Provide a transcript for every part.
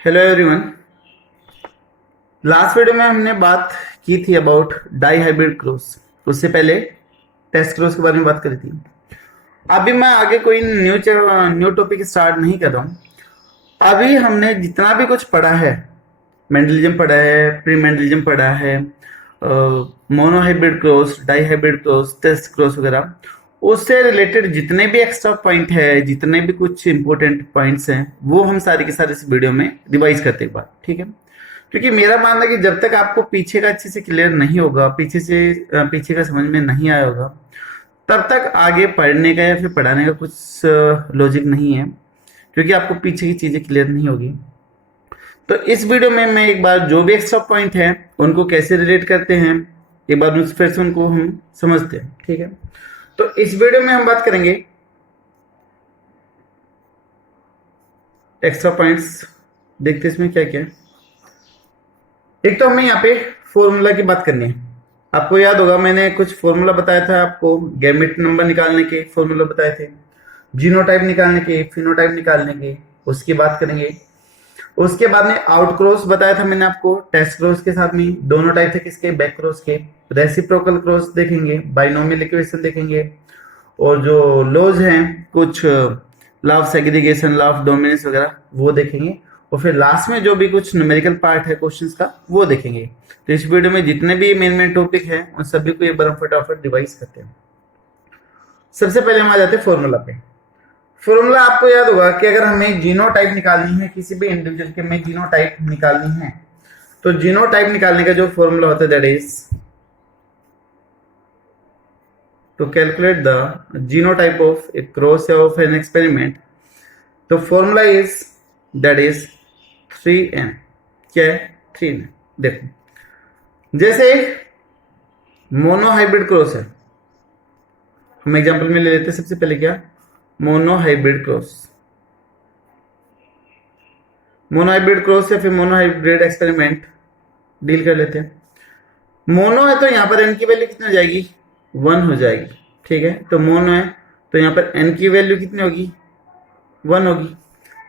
Hello everyone. Last video में हमने बात की थी अबाउट डाई हाइब्रिड क्रॉस। उससे पहले टेस्ट क्रॉस के बारे में बात करी थी। अभी मैं आगे कोई न्यू टॉपिक स्टार्ट नहीं कर रहा हूँ। अभी हमने जितना भी कुछ पढ़ा है, मेंडलिज्म पढ़ा है, प्री मेंडलिज्म पढ़ा है, mono hybrid cross, di hybrid cross, test cross वगैरह, उससे रिलेटेड जितने भी एक्स्ट्रा पॉइंट है, जितने भी कुछ इंपॉर्टेंट पॉइंट्स हैं, वो हम सारे के सारे इस वीडियो में रिवाइज करते एक बार, ठीक है। क्योंकि मेरा मानना है कि जब तक आपको पीछे का अच्छे से क्लियर नहीं होगा, पीछे का समझ में नहीं आया होगा, तब तक आगे पढ़ने का या फिर पढ़ाने का कुछ लॉजिक नहीं है, क्योंकि आपको पीछे की चीजें क्लियर नहीं होगी। तो इस वीडियो में मैं एक बार जो भी एक्स्ट्रा पॉइंट है उनको कैसे रिलेट करते हैं, एक बार फिर से उनको हम समझते हैं, ठीक है। तो इस वीडियो में हम बात करेंगे एक्स्ट्रा पॉइंट्स। देखते हैं इसमें क्या क्या है। एक तो हमें यहाँ पे फॉर्मूला की बात करनी है। आपको याद होगा मैंने कुछ फॉर्मूला बताया था आपको, गैमेट नंबर निकालने के फॉर्मूला बताए थे, जीनोटाइप निकालने के, फिनोटाइप निकालने के, उसकी बात करेंगे। उसके बाद में आउट क्रॉस बताया था मैंने आपको, टेस्ट क्रॉस के साथ में दोनों टाइप थे किसके, बैक क्रॉस के। रेसिप्रोकल क्रॉस देखेंगे, बाइनोमियल इक्वेशन देखेंगे, और जो लॉज हैं कुछ law of segregation, law of dominance वगैरह, वो देखेंगे। और फिर लास्ट में जो भी कुछ न्यूमेरिकल पार्ट है क्वेश्चंस का, वो देखेंगे। तो इस वीडियो में जितने भी मेन टॉपिक है उन सभी को एक बार हम फटाफट रिवाइज करते हैं। सबसे पहले हम आ जाते हैं फॉर्मूला पे। फॉर्मूला आपको याद होगा कि अगर हमें जीनोटाइप निकालनी है, किसी भी इंडिविजुअल के में जीनोटाइप निकालनी है, तो जीनोटाइप निकालने का जो फॉर्मूला होता है that is to calculate the genotype of a cross of an experiment, the formula is that is 3n। क्या है 3n? देखो, जैसे मोनोहाइब्रिड क्रॉस है, हम एग्जांपल में ले लेते हैं। सबसे पहले क्या, मोनोहाइब्रिड क्रॉस, मोनोहाइब्रिड क्रॉस या फिर मोनोहाइब्रिड एक्सपेरिमेंट डील कर लेते हैं। मोनो है तो यहाँ पर एन की वैल्यू कितनी हो जाएगी, 1 हो जाएगी, ठीक है। तो मोनो है तो यहाँ पर एन की वैल्यू कितनी होगी, 1 होगी।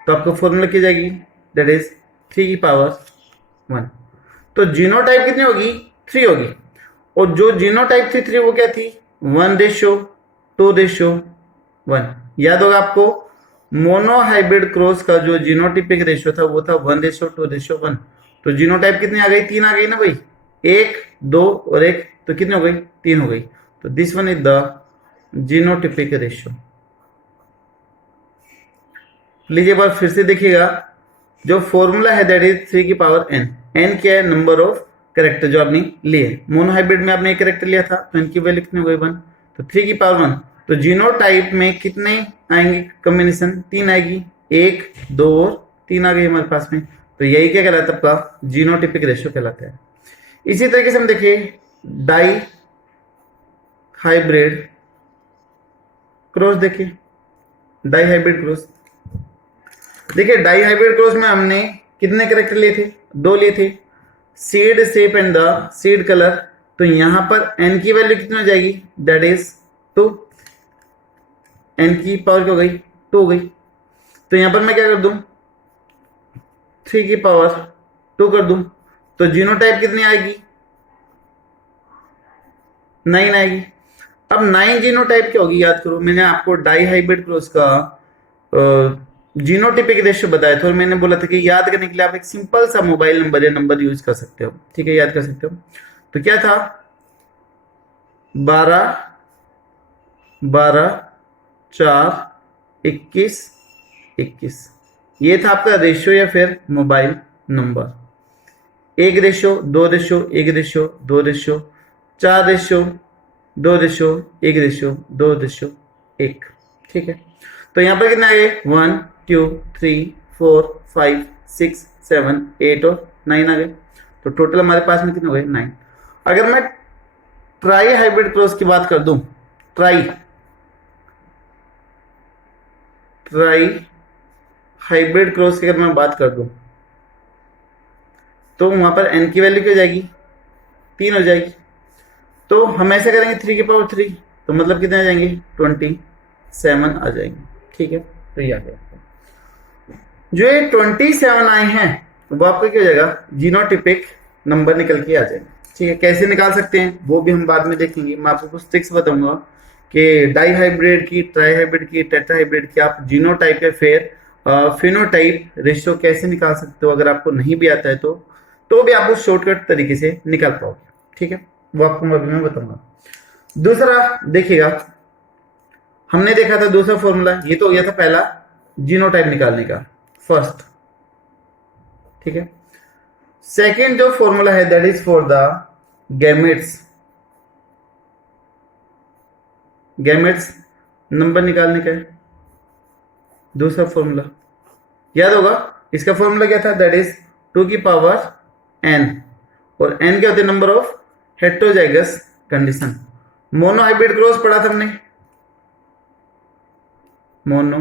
तो आपको फॉर्मूला की जाएगी दैट इज 3 की पावर 1। तो जीनोटाइप कितनी होगी, 3 होगी। और जो जीनोटाइप थी 3 वो क्या थी, 1:2:1। याद होगा आपको, मोनो हाइब्रिड क्रॉस का जो जीनोटिपिक रेशियो था वो था 1:2:1। तो जीनोटाइप कितनी आ गई, 3 आ गई ना भाई, 1, 2 और 1, तो कितनी हो गई, 3 हो गई। तो this one is the genotypic ratio. लीजिए एक बार फिर से देखिएगा, जो फॉर्मूला है दैट इज 3 की पावर n। n क्या है, नंबर ऑफ कैरेक्टर जो आपने लिए। मोनोहाइब्रिड में आपने एक कैरेक्टर लिया था तो n की वैल्यू कितनी हो गई, 1। तो 3 की पावर 1। तो जीनोटाइप में कितने आएंगे कॉम्बिनेशन, 3 आएगी, 1, 2 और 3 आ गई हमारे पास में। तो यही क्या कहलाता है, आपका जीनोटिपिक रेशियो कहलाता है। इसी तरीके से हम देखिए डाई हाइब्रिड क्रॉस, देखिए डाई हाइब्रिड क्रॉस। देखिए डाई हाइब्रिड क्रॉस में हमने कितने कैरेक्टर लिए थे, 2 लिए थे, seed shape and the seed colour. तो यहां पर n की वैल्यू कितनी हो जाएगी, दैट इज 2। n की पावर क्या हो गई, 2 हो गई। तो यहां पर मैं क्या कर दूं, 3 की पावर 2 कर दूं। तो जीनोटाइप कितनी आएगी, 9 आएगी। अब 9 जीनोटाइप क्या होगी, याद करो मैंने आपको डाई हाइब्रिड क्रॉस का जीनोटिपिक रेशियो बताया था, और मैंने बोला था कि याद करने के लिए आप एक सिंपल सा मोबाइल नंबर या नंबर यूज कर सकते हो, ठीक है, याद कर सकते हो। तो क्या था, 12 12 4 21 21। ये था आपका रेशियो या फिर मोबाइल नंबर। 1:2:1:2:2, 4:2:2:1, ठीक है। तो यहां पर कितना है, 1 2 3 4 5 6 7 8 और 9 आ गए। तो टोटल हमारे पास में कितने हो गए, 9। अगर मैं ट्राई हाइब्रिड क्रॉस की बात कर दूं, ट्राई हाइब्रिड क्रॉस की अगर मैं बात कर दूं, तो वहां पर n की वैल्यू क्या हो जाएगी, 3 हो जाएगी। तो हम ऐसे करेंगे 3 की पावर 3, तो मतलब कितने आ जाएंगे, 27 आ जाएंगे, ठीक है। तो ये आ गया। जो ये 27 आए हैं वो आपका क्या हो जाएगा, जीनोटिपिक नंबर निकल के आ जाएगा। ठीक है, कैसे निकाल सकते हैं वो भी हम बाद में देखेंगे। मैं आपको कुछ ट्रिक्स बताऊंगा कि डाई हाइब्रिड की, ट्राई हाइब्रिड की, टेट्रा हाइब्रिड की आप जीनोटाइप या फिर फिनोटाइप रेशियो कैसे निकाल सकते हो। अगर आपको नहीं भी आता है तो भी आप उस शॉर्टकट तरीके से निकाल पाओगे। ठीक है, वो आपको अभी मैं बताऊंगा। दूसरा देखिएगा, हमने देखा था दूसरा फॉर्मूला, ये तो हो गया था पहला जीनोटाइप निकालने का, फर्स्ट। ठीक है, सेकेंड जो फॉर्मूला है that is for the gametes. Gametes number निकालने का है दूसरा फॉर्मूला, याद होगा। इसका फॉर्मूला क्या था, दैट इज 2 की पावर n, और n क्या होते हैं, number of heterozygous condition. Mono hybrid cross पढ़ा था हमने, mono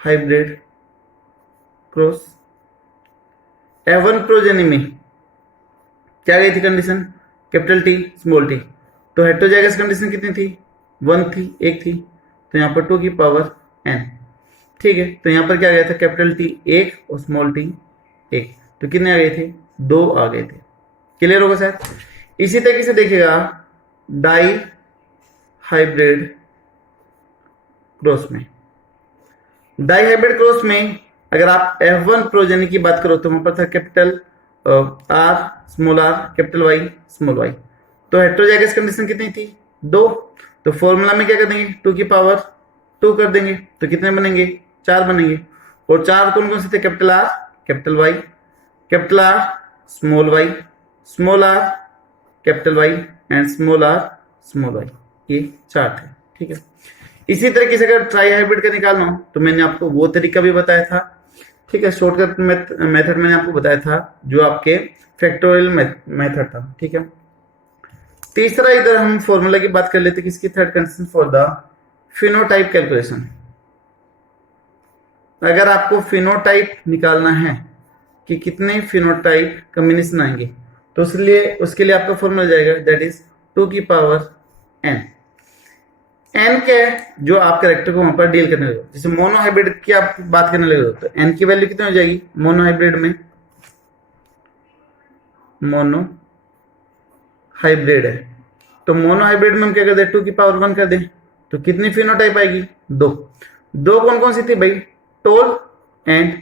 hybrid cross. F1 progeny में क्या गई थी condition, capital T small T. तो हेटेरोजाइगस कंडीशन कितनी थी, 1 थी, 1 थी। तो यहाँ पर 2 की पावर n। ठीक है, तो यहाँ पर क्या आ गया था, कैपिटल टी 1 और स्मॉल टी 1। तो कितने आ गए थे, 2 आ गए थे। क्लियर होगा शायद। इसी तरीके से देखिएगा डाई हाइब्रिड क्रॉस में, डाई हाइब्रिड क्रॉस में अगर आप F1 प्रोजेनी की बात करो तो वहां पर था capital R small r, capital Y small y। तो हेटेरोजाइगस कंडीशन कितनी थी, 2। तो फॉर्मूला में क्या कर देंगे, 2 की पावर 2 कर देंगे। तो कितने बनेंगे, 4 बनेंगे। और 4 कौन कौन से थे, capital R, capital Y, capital R small y, small r capital Y and small r small y, ये 4 थे। ठीक है, इसी तरीके से अगर ट्राई हाइब्रिड का निकालना हो तो मैंने आपको वो तरीका भी बताया था। ठीक है, शॉर्टकट मेथड मैंने आपको बताया था जो आपके फैक्टोरियल मेथड था। ठीक है, तीसरा इधर हम फॉर्मूला की बात कर लेते, किसकी, third condition for the phenotype calculation. अगर आपको फिनोटाइप निकालना है कि कितने फिनोटाइप कॉम्बिनेशन आएंगे तो उसके लिए आपका फॉर्मूला जाएगा दैट इज 2 की पावर n। एन क्या है, जो आप कैरेक्टर को वहां पर डील करने लगे। जैसे मोनो हाइब्रिड की आप बात करने लगे हो तो एन की वैल्यू कितनी हो जाएगी, मोनो हाइब्रिड में, मोनो हाइब्रिड है तो मोनो हाइब्रिड में हम क्या कर दे, 2 की पावर 1 कर दे। तो कितनी फिनोटाइप आएगी, 2। दो कौन कौन सी थी भाई, टोल एंड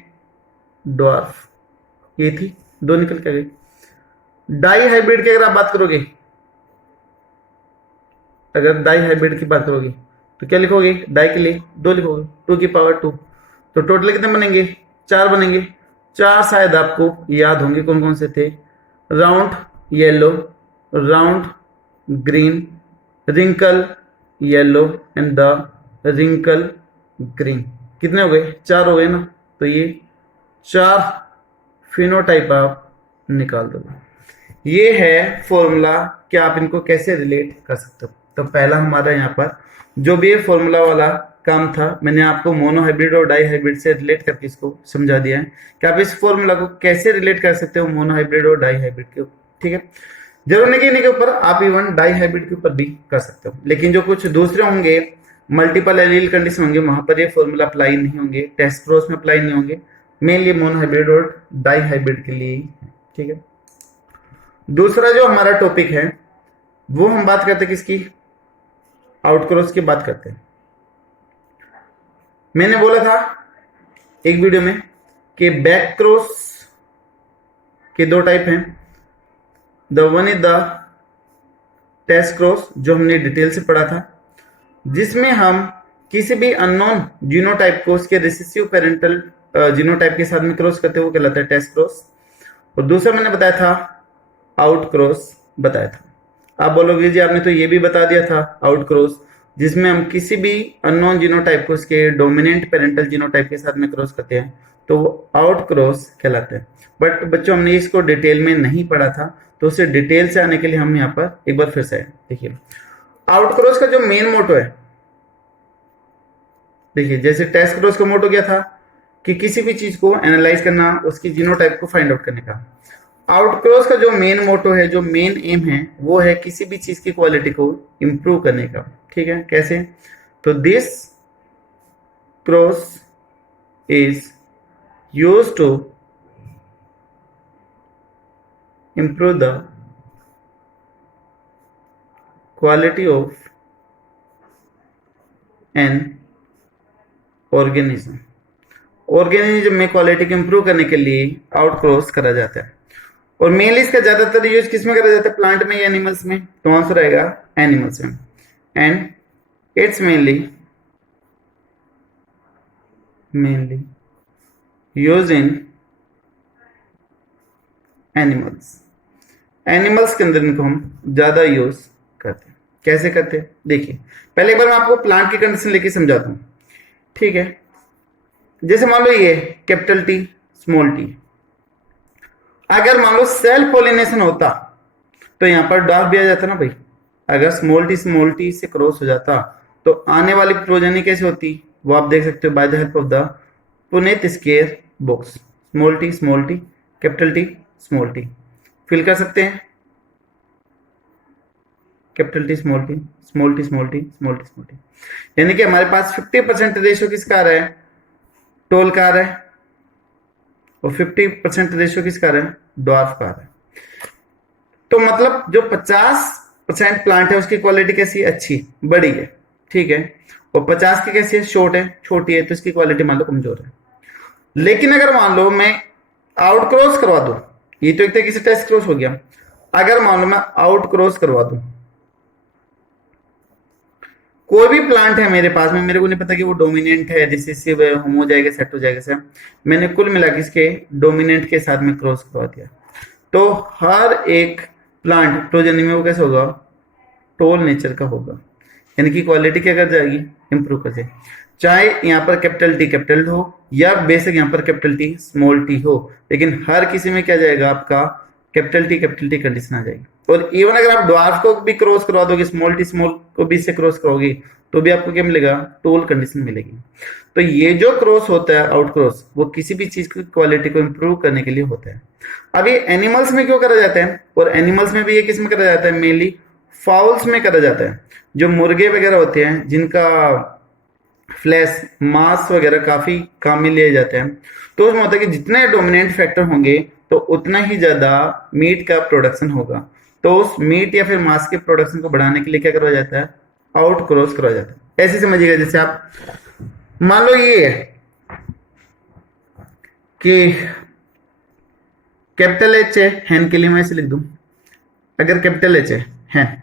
ड्वार्फ, ये थी, 2 निकल के गई। डाई हाइब्रिड की अगर आप बात करोगे, अगर डाई हाइब्रिड की बात करोगे तो क्या लिखोगे, डाई के लिए 2 लिखोगे, 2 की पावर 2। तो टोटल कितने बनेंगे, 4 बनेंगे। 4 शायद आपको याद होंगे कौन कौन से थे, round yellow, round green, wrinkle yellow and the wrinkle green. कितने हो गए, 4 हो गए ना। तो ये 4 फिनोटाइप आप निकाल दोगे। ये है फॉर्मूला कि आप इनको कैसे रिलेट कर सकते हो। तो पहला हमारा यहाँ पर जो भी ये फॉर्मूला वाला काम था, मैंने आपको मोनो हाइब्रिड और डाई हाइब्रिड से रिलेट करके इसको समझा दिया है कि आप इस फॉर्मूला को कैसे रिलेट कर सकते हो मोनो हाइब्रिड और डाई हाइब्रिड के ऊपर। ठीक है, जरूर नहीं कि इन्हीं के ऊपर, आप इवन डाई हाइब्रिड के ऊपर भी कर सकते हो। लेकिन जो कुछ दूसरे होंगे, मल्टीपल एलील कंडीशन होंगे, वहां पर ये फॉर्मूला अप्लाई नहीं होंगे, टेस्ट क्रॉस में अप्लाई नहीं होंगे, मेनली मोनो हाइब्रिड और डाई हाइब्रिड के लिए ही। ठीक है, दूसरा जो हमारा टॉपिक है वो हम बात करते हैं किसकी, आउटक्रॉस की बात करते हैं। मैंने बोला था एक वीडियो में कि बैक क्रॉस के 2 टाइप हैं। The one is the test cross, जो हमने डिटेल से पढ़ा था, जिसमें हम किसी भी अननोन जीनोटाइप को उसके रिसेसिव पेरेंटल जीनोटाइप के साथ में क्रॉस करते, वो कहलाता है टेस्ट क्रॉस। और दूसरा मैंने बताया था आउट क्रॉस बताया था। आप बोलोगे जी आपने तो ये भी बता दिया था आउट क्रॉस, जिसमें हम किसी भी अननोन जीनोटाइप को उसके डोमिनेंट पेरेंटल जीनोटाइप के साथ में क्रॉस करते हैं तो आउट क्रॉस कहलाता है। बट बच्चों हमने इसको डिटेल में नहीं पढ़ा था, तो उसे डिटेल से आने के लिए हम यहाँ पर एक बार फिर से आए। देखिए आउट क्रॉस का जो मेन मोटो है, देखिए जैसे टेस्ट क्रॉस का मोटो क्या था कि किसी भी चीज को एनालाइज करना, उसकी जीनोटाइप को फाइंड आउट करने का। आउट क्रॉस का जो मेन मोटो है, जो मेन एम है, वो है किसी भी चीज की क्वालिटी को इंप्रूव करने का। ठीक है, कैसे, तो this cross is used to improve the quality of an organism. Organism में क्वालिटी को इंप्रूव करने के लिए आउटक्रॉस करा जाता है। और मेनली इसका ज्यादातर यूज किसमें करा जाता है, प्लांट में या एनिमल्स में? तो आंसर आएगा एनिमल्स में। And it's mainly use in animals. Animals के अंदर इनको हम ज्यादा यूज करते हैं। कैसे करते हैं देखिए, पहले एक बार मैं आपको प्लांट की कंडीशन लेके समझाता हूं, ठीक है। जैसे मान लो ये कैपिटल टी स्मॉल टी, अगर मान लो सेल्फ पॉलिनेशन होता तो यहां पर डॉर्फ भी आ जाता ना भाई। अगर स्मॉल टी से क्रॉस हो जाता तो आने वाली प्रोजेनी कैसे होती, वो आप देख सकते हो by the help of the Punnett square box. Small T capital T small T fill कर सकते हैं। Capital T small T small T small T small T small T, यानी कि हमारे पास 50% रेशियो किसका आ रहा है, टोल का आ रहा है, और 50% रेशियो किसका आ रहा है, ड्वार्फ का आ रहा है। तो मतलब जो 50% प्लांट है उसकी क्वालिटी कैसी है, अच्छी बड़ी है, ठीक है। और 50 की कैसी है, शॉर्ट है, छोटी है, तो इसकी क्वालिटी मान लो कमजोर है। लेकिन अगर मान लो मैं आउट क्रॉस करवा दूं, ये तो एक तरीके से टेस्ट क्रॉस हो गया। अगर मान लो मैं आउट क्रॉस करवा दूं, कोई भी प्लांट है मेरे पास में, मेरे को नहीं पता कि वो डोमिनेंट है, रिसेसिव है, होमो जाएगा, सेट हो जाएगा सर, मैंने कुल मिला के इसके डोमिनेंट के साथ में क्रॉस करवा दिया, तो हर एक प्लांट प्रोजेनी में वो कैसे होगा, टोल नेचर का होगा, यानी कि क्वालिटी क्या कर जाएगी, इंप्रूव कर जाएगी। चाहे यहाँ पर कैपिटल टी कैपिटल हो या बेसिक यहाँ पर कैपिटल टी स्मॉल टी हो, लेकिन हर किसी में क्या जाएगा, आपका कैपिटल टी कंडीशन आ जाएगी। और इवन अगर आप ड्वार्फ को भी क्रॉस करवा दोगे, स्मॉल टी स्मॉल को भी से क्रॉस करोगे, तो भी आपको क्या मिलेगा, टोल कंडीशन मिलेगी। तो ये जो क्रॉस होता है आउट क्रॉस, वो किसी भी चीज की क्वालिटी को इंप्रूव करने के लिए होता है। अब ये एनिमल्स में क्यों करा जाता है, और एनिमल्स में भी ये किस में करा जाता है, मेनली फाउल्स में करा जाता है। जो मुर्गे वगैरह होते हैं जिनका फ्लैश मांस वगैरह काफी काम में लिए जाते हैं, तो उसमें होता है कि जितने डोमिनेंट फैक्टर होंगे तो उतना ही ज्यादा मीट का प्रोडक्शन होगा। तो उस मीट या फिर मांस के प्रोडक्शन को बढ़ाने के लिए क्या करवाया जाता है, आउट क्रॉस करवाया जाता है। ऐसे समझिएगा, जैसे आप मान लो ये है कि कैपिटल एच है हैन के लिए, मैं इसे लिख दूं, अगर कैपिटल एच है हैन,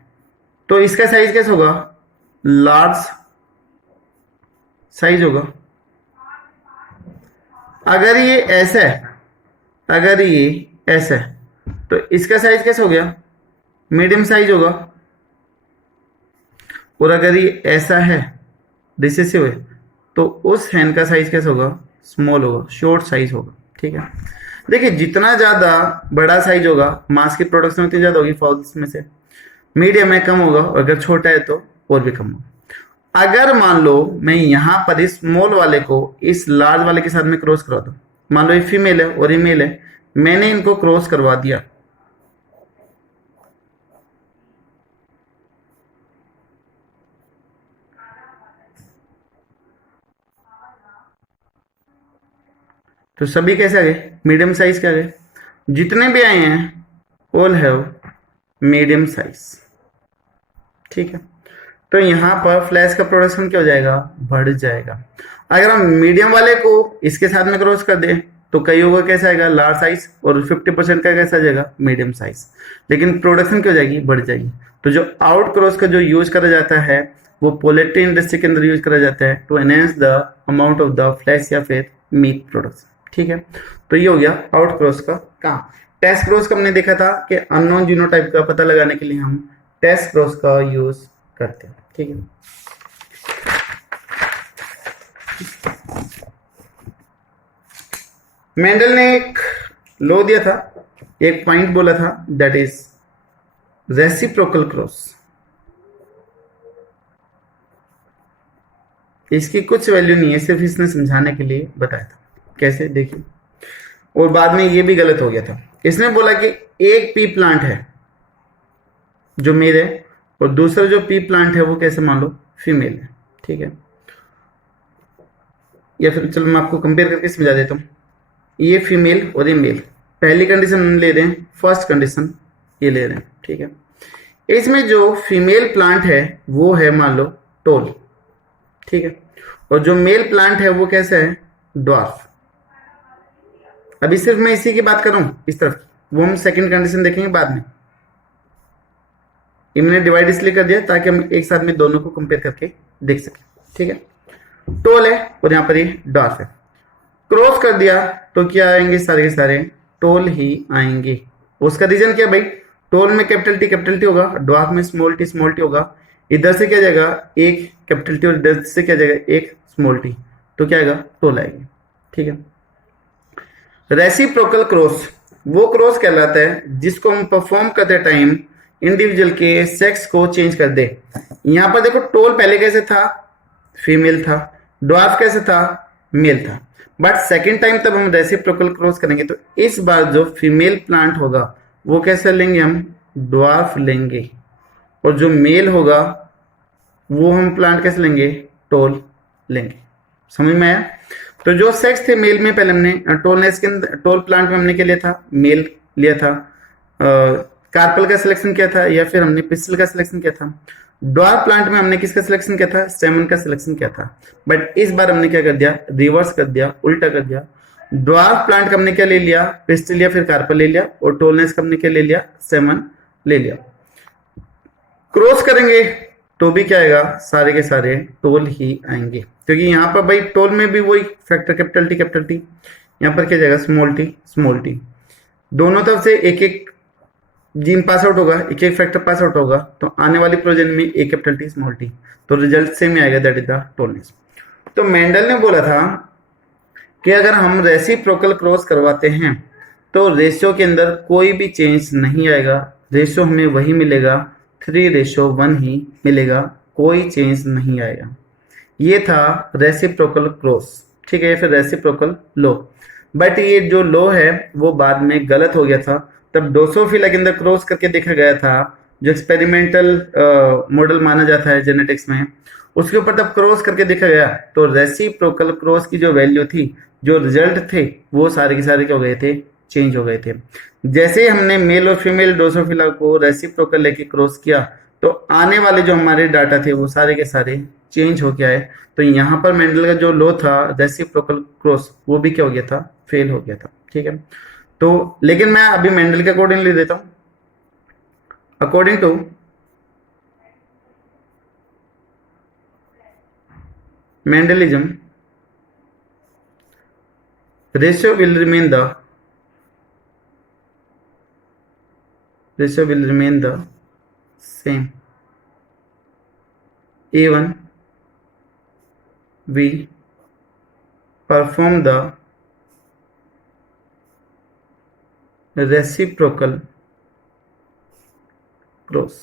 तो इसका साइज कैसे होगा, लार्ज साइज होगा। अगर ये ऐसा है, अगर ये ऐसा है, तो इसका साइज कैसे हो गया, मीडियम साइज होगा। और अगर ये ऐसा है, रिसेसिव है, तो उस हैंड का साइज कैसा होगा, स्मॉल होगा, शॉर्ट साइज होगा, ठीक है। देखिए जितना ज्यादा बड़ा साइज होगा, मांस की प्रोडक्शन उतनी ज्यादा होगी फाउल्स में से, मीडियम में कम होगा, और अगर छोटा है तो और भी कम होगा। अगर मान लो मैं यहां पर इस स्मॉल वाले को इस लार्ज वाले के साथ में क्रॉस करवा दूं, मान लो ये फीमेल है और ये मेल है, मैंने इनको क्रॉस करवा दिया, तो सभी कैसे आ गए, मीडियम साइज के आ गए। जितने भी आए हैं ऑल हैव मीडियम साइज, ठीक है। तो यहां पर फ्लैश का प्रोडक्शन क्या हो जाएगा, बढ़ जाएगा। अगर हम मीडियम वाले को इसके साथ में क्रॉस कर दें तो कईयों का कैसा आएगा, लार्ज साइज, और 50% का कैसा आ जाएगा, मीडियम साइज, लेकिन प्रोडक्शन क्या हो जाएगी, बढ़ जाएगी। तो जो आउट क्रॉस का जो यूज करा जाता है वो पोल्ट्री इंडस्ट्री के अंदर यूज करा जाता है to enhance the amount of the flesh या फिर मीट प्रोडक्शन, ठीक है। तो ये हो गया आउट क्रॉस का काम। टेस्ट क्रॉस का हमने देखा था कि अननोन जीनोटाइप का पता लगाने के लिए हम टेस्ट क्रॉस का यूज करते हैं, ठीक है। मेंडल ने एक लॉ दिया था, एक पॉइंट बोला था, दैट इज रेसिप्रोकल क्रॉस। इसकी कुछ वैल्यू नहीं है, सिर्फ इसने समझाने के लिए बताया था। कैसे देखिए, और बाद में ये भी गलत हो गया था। इसने बोला कि एक पी प्लांट है जो मेल है, और दूसरा जो पी प्लांट है वो कैसे मान लो फीमेल है, ठीक है। या फिर चलो मैं आपको कंपेयर करके समझा देता हूँ। ये फीमेल और ये मेल, पहली कंडीशन ले रहे हैं, फर्स्ट कंडीशन ये ले रहे हैं, ठीक है। इसमें जो फीमेल प्लांट है वो है मान लो टोल, ठीक है, और जो मेल प्लांट है वो कैसा है, ड्वार्फ। अभी सिर्फ मैं इसी की बात कर रहा हूं इस तरफ, वो हम सेकंड कंडीशन देखेंगे बाद में। ये मैंने डिवाइड इसलिए कर दिया ताकि हम एक साथ में दोनों को कंपेयर करके देख सकें, ठीक है। टोल है और यहां पर ये ड्वार्फ है। क्रॉस कर दिया तो क्या आएंगे, सारे के सारे टोल ही आएंगे। उसका रीजन क्या भाई, टोल में कैपिटल टी होगा, ड्वार्फ में स्मॉल टी होगा। इधर से क्या जाएगा, एक कैपिटल टी और इधर से क्या जाएगा, एक स्मॉल टी, तो क्या आएगा, टोल आएगी, ठीक है। रेसिप्रोकल क्रॉस वो क्रॉस कहलाता है जिसको हम परफॉर्म करते टाइम इंडिविजुअल के सेक्स को चेंज कर दे। यहां पर देखो टोल पहले कैसे था, फीमेल था, ड्वार्फ कैसे था, मेल था, बट सेकेंड टाइम तब हम रेसिप्रोकल क्रॉस करेंगे तो इस बार जो फीमेल प्लांट होगा वो कैसे लेंगे, हम ड्वार्फ लेंगे, और जो मेल होगा वो हम प्लांट कैसे लेंगे, टोल लेंगे। समझ में आया। तो जो सेक्स थे मेल में, पहले हमने टोलनेस के अंदर टोल प्लांट में हमने क्या लिया था, मेल लिया था, कार्पल का सिलेक्शन किया था या फिर हमने पिस्टल का सिलेक्शन किया था। ड्वार्फ प्लांट में हमने किसका सिलेक्शन किया था, स्टेमन का सिलेक्शन किया था। बट इस बार हमने क्या कर दिया, रिवर्स कर दिया, उल्टा कर दिया। ड्वार्फ प्लांट का हमने क्या ले लिया, पिस्टल या फिर कार्पल ले लिया, और टोलनेस का हमने क्या ले लिया, स्टेमन ले लिया। क्रॉस करेंगे तो भी क्या आएगा, सारे के सारे टोल ही आएंगे, क्योंकि यहाँ पर भाई टोल में भी वही फैक्टर कैपिटल टी, यहाँ पर क्या जाएगा, स्मॉल टी। दोनों तरफ से एक एक जीन पास आउट होगा, एक एक फैक्टर पास आउट होगा, तो आने वाली प्रोजन में एक कैपिटल टी स्मॉल टी, तो रिजल्ट सेम ही आएगा, दैट इज द टोलनेस। तो मेंडल ने बोला था कि अगर हम रेसिप्रोकल क्रॉस करवाते हैं तो रेशियो के अंदर कोई भी चेंज नहीं आएगा, रेशियो हमें वही मिलेगा, 3:1 ही मिलेगा, कोई चेंज नहीं आएगा। ये था रेसिप्रोकल क्रॉस, ठीक है, फिर रेसिप्रोकल लो। बट ये जो लो है वो बाद में गलत हो गया था, तब ड्रोसोफिला के अंदर क्रॉस करके देखा गया था, जो एक्सपेरिमेंटल मॉडल माना जाता है जेनेटिक्स में, उसके ऊपर तब क्रॉस करके देखा गया, तो रेसिप्रोकल क्रॉस की जो वैल्यू थी, जो रिजल्ट थे, वो सारे के सारे क्या हो गए थे, चेंज हो गए थे। जैसे हमने मेल और फीमेल ड्रोसोफिला को रेसिप्रोकल लेके क्रॉस किया, तो आने वाले जो हमारे डाटा थे वो सारे के सारे चेंज हो गया है। तो यहाँ पर मेंडल का जो लो था रेसिप्रोकल क्रॉस, वो भी क्या हो गया था, फेल हो गया था, ठीक है। तो लेकिन मैं अभी मेंडल के अकॉर्डिंगली देता हूं, according to Mendelism, ratio will remain the same. Even we perform the reciprocal cross,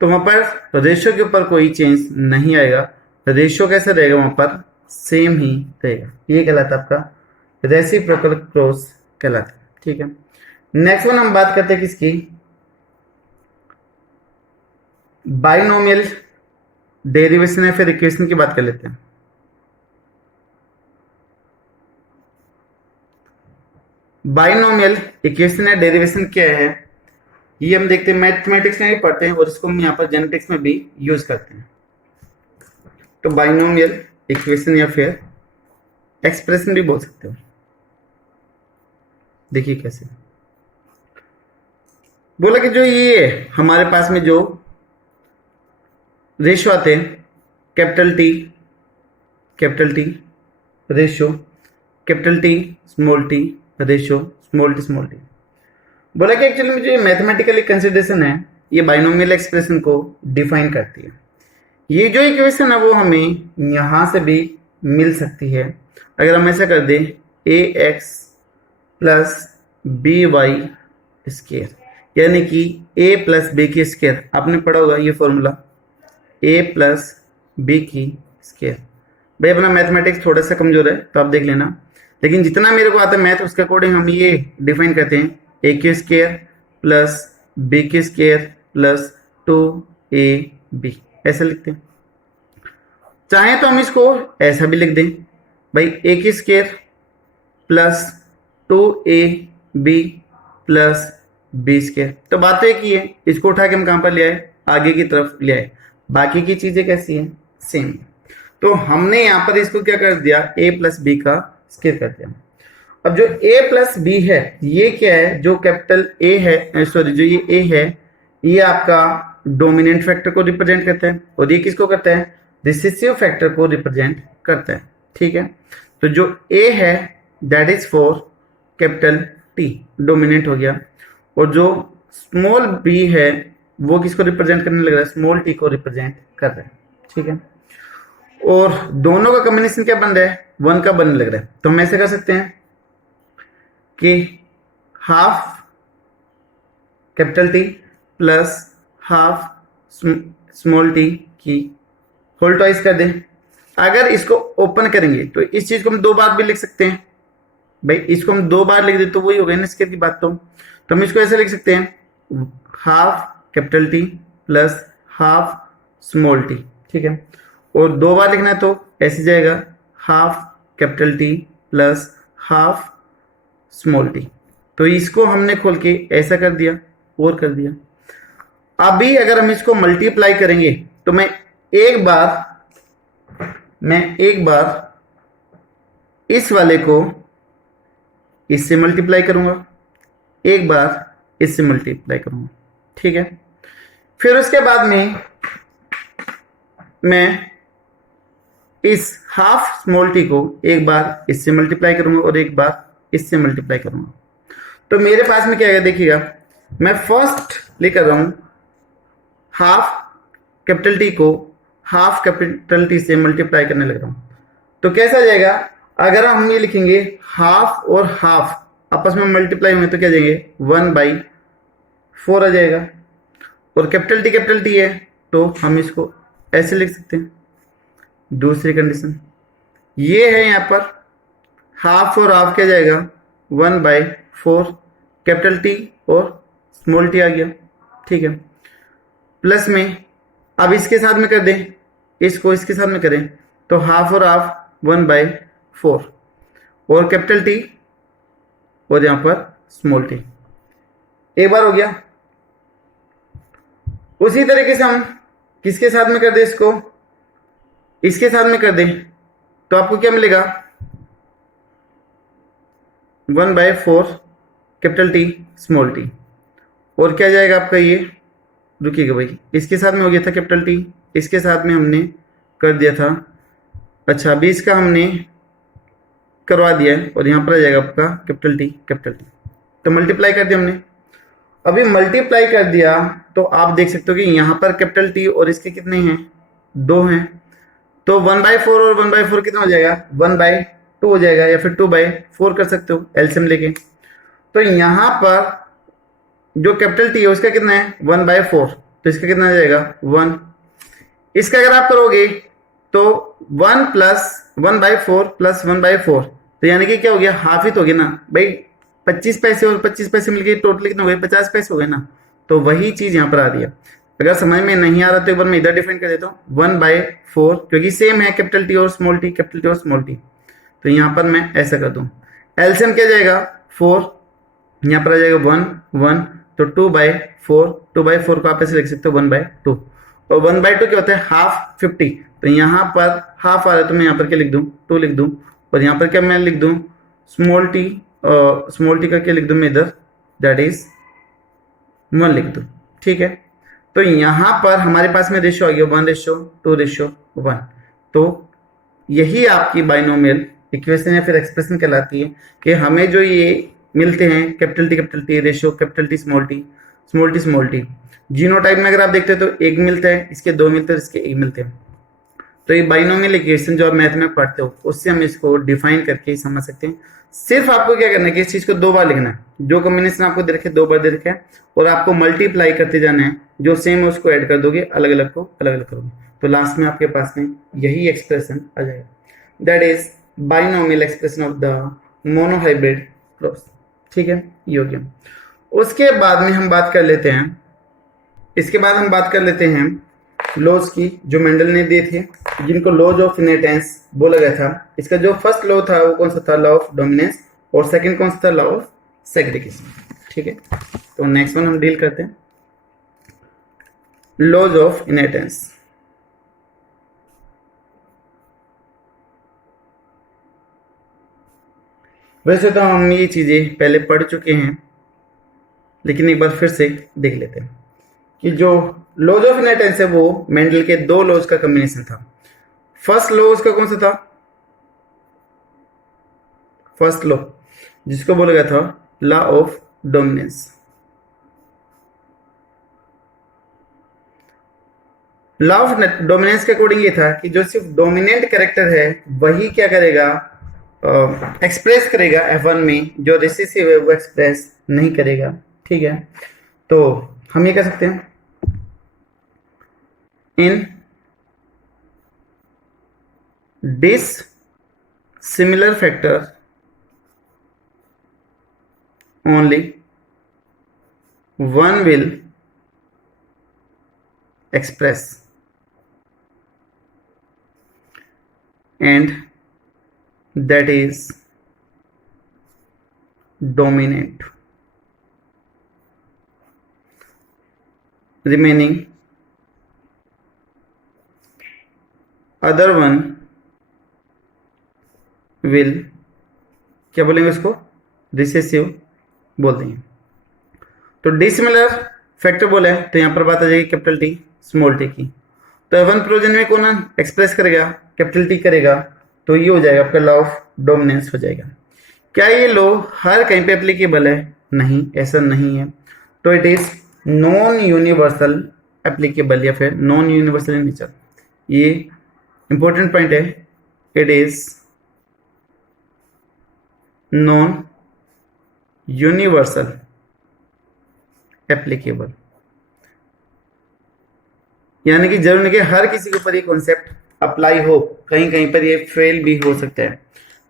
तो वहां पर रेशियो के ऊपर कोई चेंज नहीं आएगा, रेशियो कैसे रहेगा, वहां पर सेम ही रहेगा। ये कहलाता है आपका रेसिप्रोकल क्रॉस कहलाता है, ठीक है। नेक्स्ट वन हम बात करते हैं किसकी, बाइनोमियल डेरिवेशन या फिर इक्वेशन की बात कर लेते हैं। बाइनोमियल इक्वेशन या डेरिवेशन क्या है, ये हम देखते हैं मैथमेटिक्स में भी पढ़ते हैं और इसको हम यहाँ पर जेनेटिक्स में भी यूज करते हैं। तो बाइनोमियल इक्वेशन या फिर एक्सप्रेशन भी बोल सकते हो। देखिए कैसे बोला कि जो ये हमारे पास में जो रेशियो आते हैं, capital T ratio, capital T small T ratio, small T, बोला कि एक्चुअली में जो मैथमेटिकली कंसिडरेशन है ये बाइनोमियल एक्सप्रेशन को डिफाइन करती है। ये जो इक्वेशन है वो हमें यहां से भी मिल सकती है, अगर हम ऐसा कर दें ax plus b y square, यानी कि a प्लस बी की स्केयर, आपने पढ़ा होगा ये फॉर्मूला, a प्लस बी की स्केयर। भाई अपना मैथमेटिक्स थोड़ा सा कमजोर है तो आप देख लेना, लेकिन जितना मेरे को आता है मैथ उसके अकॉर्डिंग हम ये डिफाइन करते हैं, a की स्केयर प्लस बी की स्केयर प्लस 2ab, ऐसा लिखते हैं। चाहे तो हम इसको ऐसा भी लिख दें, भाई ए की square plus 2ab plus b square. तो बात तो एक ही है, इसको उठा के हम कहां पर ले आए, आगे की तरफ ले आए। बाकी की चीजें कैसी हैं, सेम। तो हमने यहां पर इसको क्या कर दिया, a प्लस बी का स्क्वायर कर दिया। अब जो a प्लस बी है ये क्या है, जो कैपिटल a है, सॉरी जो ये a है, ये आपका डोमिनेंट फैक्टर को रिप्रेजेंट करता है, और ये किसको करता है, रिसेसिव फैक्टर को रिप्रेजेंट करता है। ठीक है, तो जो a है that is for capital T, dominant हो गया, और जो स्मॉल b है वो किसको रिप्रेजेंट करने लग रहा है, स्मॉल t को रिप्रेजेंट कर रहा है। ठीक है, और दोनों का कॉम्बिनेशन क्या बन रहा है, 1 का बनने लग रहा है। तो हम ऐसे कर सकते हैं कि half capital T plus half small t की होल ट्वाइस कर दें। अगर इसको ओपन करेंगे तो इस चीज को हम 2 बार भी लिख सकते हैं। भाई इसको हम 2 बार लिख दे तो वही हो गया ना स्क्वायर की बात। तो हम इसको ऐसे लिख सकते हैं, half capital T plus half small t। ठीक है, और 2 बार लिखना है तो ऐसे जाएगा, half capital T plus half small t। तो इसको हमने खोल के ऐसा कर दिया और कर दिया। अभी अगर हम इसको मल्टीप्लाई करेंगे तो मैं एक बार इस वाले को इससे मल्टीप्लाई करूंगा, एक बार इससे मल्टीप्लाई करूंगा। ठीक है, फिर उसके बाद में मैं इस हाफ स्मॉल t को एक बार इससे मल्टीप्लाई करूंगा और एक बार इससे मल्टीप्लाई करूंगा। तो मेरे पास में क्या आएगा, देखिएगा, मैं फर्स्ट लेकर रहा हूं हाफ कैपिटल T को हाफ कैपिटल T से मल्टीप्लाई करने लग रहा हूं। तो कैसा जाएगा, अगर हम ये लिखेंगे हाफ और हाफ आपस में मल्टीप्लाई हुए तो क्या जाएंगे, 1/4 आ जाएगा। और कैपिटल T है तो हम इसको ऐसे लिख सकते हैं। दूसरी कंडीशन ये है, यहां पर हाफ और हाफ क्या जाएगा, 1/4 कैपिटल T और स्मॉल t आ गया। ठीक है, प्लस में अब इसके साथ में कर दें, इसको इसके साथ में करें तो हाफ और हाफ 1/4 और कैपिटल T और यहां पर स्मॉल t। एक बार हो गया। उसी तरीके से हम किसके साथ में कर दें, इसको इसके साथ में कर दें तो आपको क्या मिलेगा, 1/4 कैपिटल T स्मॉल t, और क्या जाएगा आपका ये, रुकिएगा भाई, इसके साथ में हो गया था कैपिटल T, इसके साथ में हमने कर दिया था, अच्छा अभी इसका हमने करवा दिया है और यहाँ पर आ जाएगा आपका कैपिटल T। तो मल्टीप्लाई कर दिया हमने। अभी मल्टीप्लाई कर दिया तो आप देख सकते हो कि यहाँ पर कैपिटल T और इसके कितने हैं, 2 हैं। तो 1/4 और 1/4 कितना हो जाएगा, 1/2 हो जाएगा, या फिर 2/4 कर सकते हो एलसीएम लेके। तो यहाँ पर जो कैपिटल T है उसका कितना है, 1/4, तो इसका कितना आ जाएगा, 1। इसका अगर आप करोगे तो 1 प्लस 1/4 प्लस 1/4, तो यानी कि क्या हो गया, हाफ ही तो हो गया ना भाई। 25 पैसे और 25 पैसे मिलके टोटल कितना हो गया, 50 पैसे हो गए ना। तो वही चीज यहाँ पर आ रही है। अगर समझ में नहीं आ रहा तो एक बार मैं इधर डिफाइन कर देता हूँ, 1/4, क्योंकि सेम है कैपिटल T और स्मॉल t, कैपिटल T और स्मॉल t। तो यहाँ पर मैं ऐसा कर दूं, एलसीएम क्या जाएगा, 4, यहाँ पर आ जाएगा 1 तो 2/4 को आप ऐसे लिख सकते हो 1/2, और 1/2 क्या होता है, हाफ 50। तो यहाँ पर हाफ आ रहा है तो मैं यहाँ पर क्या लिख दूं, 2 लिख दूं, और यहाँ पर क्या मैं लिख दूं, स्मॉल t का क्या लिख दूं मैं इधर, दैट इज 1 लिख दूं। ठीक है, तो यहाँ पर हमारे पास में रेशियो आ गया 1:2:1। तो यही आपकी बाइनोमियल इक्वेशन या फिर एक्सप्रेशन कहलाती है कि हमें जो ये मिलते हैं capital T ratio capital T small t। Genotype में अगर आप देखते हैं तो एक मिलता है, इसके 2 मिलते हैं, इसके 1 मिलते हैं। तो ये बाइनोमियल इक्वेशन जो आप मैथ में पढ़ते हो उससे हम इसको डिफाइन करके समझ सकते हैं। सिर्फ आपको क्या करना है कि इस चीज को 2 बार लिखना है, जो कॉम्बिनेशन आपको दे रखे 2 बार दे रखे हैं, और आपको मल्टीप्लाई करते जाना है, जो सेम है उसको ऐड कर दोगे, अलग अलग को अलग अलग करोगे, तो लास्ट में आपके पास में यही एक्सप्रेशन आ जाएगा, that is binomial expression of the monohybrid cross. ठीक है, ये हो गया। उसके बाद में हम बात कर लेते हैं, इसके बाद हम बात कर लेते हैं लॉज की जो मेंडल ने दिए थे। जिनको लॉज ऑफ इनहेरिटेंस बोला गया था। इसका जो फर्स्ट लॉ था वो कौन सा था, लॉ ऑफ डोमिनेंस, और सेकंड कौन सा था, लॉ ऑफ सेग्रीगेशन। ठीक है, तो नेक्स्ट वन हम डील करते हैं, लॉज ऑफ इनहेरिटेंस। वैसे तो हम ये चीजें पहले पढ़ चुके हैं, लेकिन एक बार फिर से देख लेते हैं कि जो लॉज ऑफ इनहेरिटेंस है वो मेंडल के दो लॉज का कॉम्बिनेशन था। फर्स्ट लॉ उसका कौन सा था, फर्स्ट लॉ जिसको बोला गया था law of dominance. Law of dominance के अकॉर्डिंग ये था कि जो सिर्फ डोमिनेंट कैरेक्टर है वही क्या करेगा, एक्सप्रेस करेगा F1 में, जो रिसेसिव है वो एक्सप्रेस नहीं करेगा। ठीक है, तो हम ये कह सकते हैं in dissimilar factor only one will express and that is dominant, remaining other one will, क्या बोलेंगे उसको, रिसेसिव बोल देंगे। तो डिसिमिलर फैक्टर बोला है तो यहां पर बात आ जाएगी कैपिटल टी स्मॉल टी की। तो F1 प्रोजन में कौन एक्सप्रेस करेगा, कैपिटल टी करेगा, तो ये हो जाएगा आपका लॉ ऑफ डोमिनेंस हो जाएगा। क्या ये लॉ हर कहीं पे एप्लीकेबल है, नहीं, ऐसा नहीं है। तो it is non universal applicable या फिर नॉन यूनिवर्सल इन नेचर, ये इंपॉर्टेंट पॉइंट है। It is non universal applicable, यानी कि जरूर नहीं कि हर किसी के ऊपर ये कॉन्सेप्ट अप्लाई हो, कहीं कहीं पर ये फेल भी हो सकता है।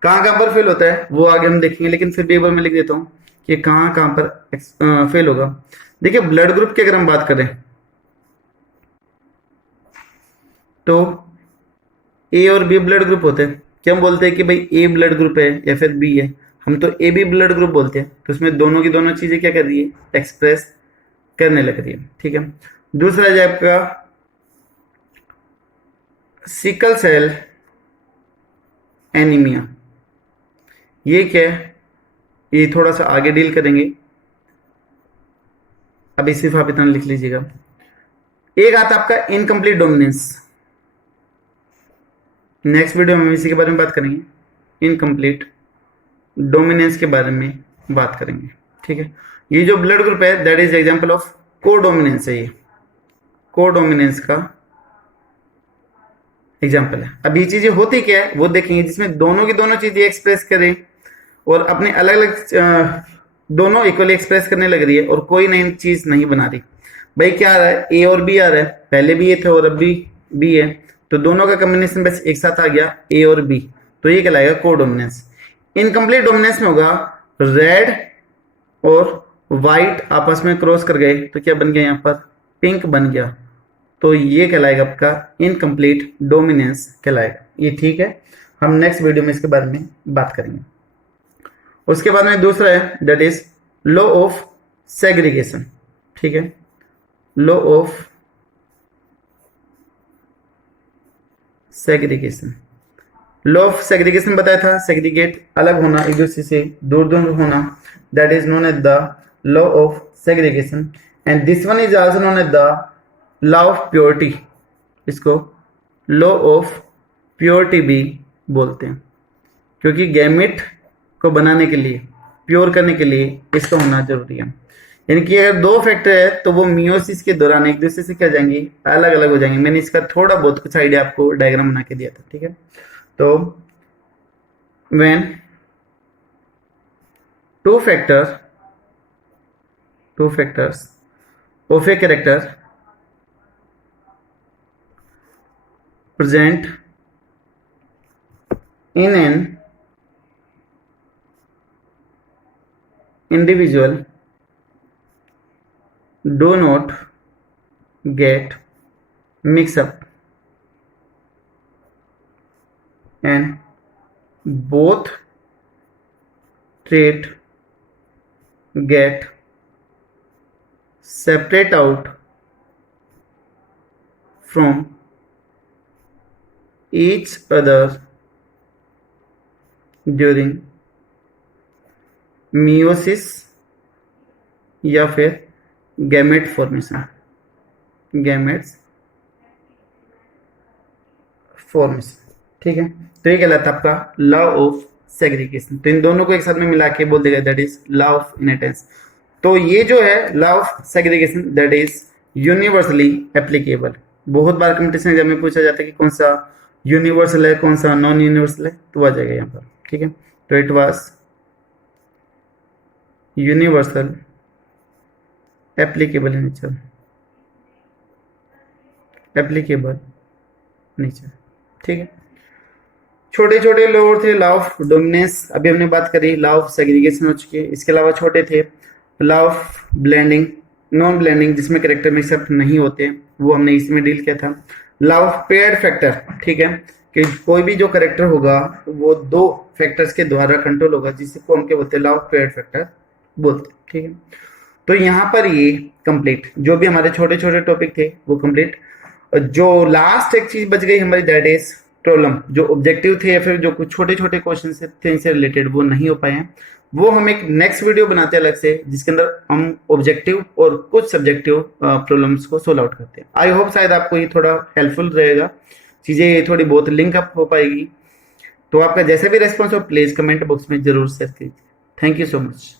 कहां कहां पर फेल होता है वो आगे हम देखेंगे, लेकिन फिर भी एक बार मैं लिख देता हूं कि कहां कहां पर फेल होगा। देखिए ब्लड ग्रुप की अगर हम बात करें तो ए और बी ब्लड ग्रुप होते हैं। क्या हम बोलते हैं कि भाई ए ब्लड ग्रुप है या फिर बी है, हम तो ए बी ब्लड ग्रुप बोलते हैं। तो उसमें दोनों की दोनों चीजें क्या कर रही है, एक्सप्रेस करने लग रही है। ठीक है, दूसरा है आपका सिकल सेल एनीमिया। ये क्या है, ये थोड़ा सा आगे डील करेंगे, अभी सिर्फ आप इतना लिख लीजिएगा। एक आता आपका इनकम्प्लीट डोमिनेंस, नेक्स्ट वीडियो में हम इसी के बारे में बात करेंगे, इनकम्प्लीट डोमिनेंस के बारे में बात करेंगे। ठीक है, ये जो ब्लड ग्रुप है that is example of codominance है, ये कोडोमिनेंस का एग्जांपल है। अब ये चीजें होती क्या है वो देखेंगे, जिसमें दोनों की दोनों चीजें एक्सप्रेस करें और अपने अलग अलग दोनों इक्वली एक्सप्रेस करने लग रही है और कोई नई चीज नहीं बना रही। भाई क्या आ रहा है, ए और बी आ रहा है, पहले भी ये थे और अब भी बी है, तो दोनों का कॉम्बिनेशन बस एक साथ आ गया ए और बी, तो ये कहलाएगा कोडोमिनेंस। इनकम्प्लीट डोमिनेंस में होगा रेड और व्हाइट आपस में क्रॉस कर गए तो क्या बन गया, यहाँ पर पिंक बन गया, तो ये कहलाएगा आपका इनकम्प्लीट डोमिनेंस कहलाएगा। ये ठीक है, हम नेक्स्ट वीडियो में इसके बारे में बात करेंगे। उसके बाद में दूसरा है that is law of segregation. ठीक है, law of segregation, law of segregation बताया था, सेग्रीगेट अलग होना, एक दूसरे से दूर दूर होना, that is known as the law of segregation. And this one is also known as the law of purity, इसको लॉ ऑफ प्योरिटी भी बोलते हैं, क्योंकि गैमेट को बनाने के लिए, प्योर करने के लिए इसका होना जरूरी है। यानी कि अगर दो फैक्टर है तो वो मियोसिस के दौरान एक दूसरे से क्या जाएंगे, अलग अलग हो जाएंगे। मैंने इसका थोड़ा बहुत कुछ आइडिया आपको डायग्राम बना के दिया था। ठीक है, तो when two factors of a character present in an individual do not get mixed up and both trait get separate out from each other during meiosis या फिर गैमेट फॉर्मेशन, गैमेट्स फॉर्मेशन। ठीक है, तो ये कहलाता है आपका लॉ ऑफ सेग्रीगेशन। तो इन दोनों को एक साथ में मिला के बोल देगा that is law of inheritance. तो ये जो है law of segregation that is universally applicable. बहुत बार कंपटीशन एग्जाम में पूछा जाता है कि कौन सा यूनिवर्सल है, कौन सा नॉन यूनिवर्सल है, तो आ जाएगा यहाँ पर। ठीक है, तो it was universal applicable in nature, applicable nature. ठीक है, छोटे छोटे लॉ थे, लॉ ऑफ डोमिनेंस अभी हमने बात करी, लॉ ऑफ सेग्रीगेशन हो चुके। इसके अलावा छोटे थे law of blending, non blending जिसमें कैरेक्टर मिक्सअप नहीं होते, वो हमने इसमें डील किया था। लॉ ऑफ पेयर्ड फैक्टर, ठीक है, कि कोई भी जो कैरेक्टर होगा वो दो फैक्टर्स के द्वारा कंट्रोल होगा, जिसको हम क्या बोलते हैं, लॉ ऑफ पेयर्ड फैक्टर बोलते हैं। ठीक है, तो यहाँ पर ये कंप्लीट जो भी हमारे छोटे छोटे टॉपिक थे वो कंप्लीट। जो लास्ट एक चीज बच गई हमारी दैट इज प्रॉब्लम, जो ऑब्जेक्टिव थे या फिर जो कुछ छोटे छोटे क्वेश्चन थे इनसे रिलेटेड वो नहीं हो पाए हैं, वो हम एक नेक्स्ट वीडियो बनाते हैं अलग से, जिसके अंदर हम ऑब्जेक्टिव और कुछ सब्जेक्टिव प्रॉब्लम्स को सोल्व आउट करते हैं। आई होप शायद आपको ये थोड़ा हेल्पफुल रहेगा, चीजें थोड़ी बहुत लिंक अप हो पाएगी। तो आपका जैसा भी रेस्पॉन्स हो प्लीज कमेंट बॉक्स में जरूर शेयर कीजिए। Thank you so much.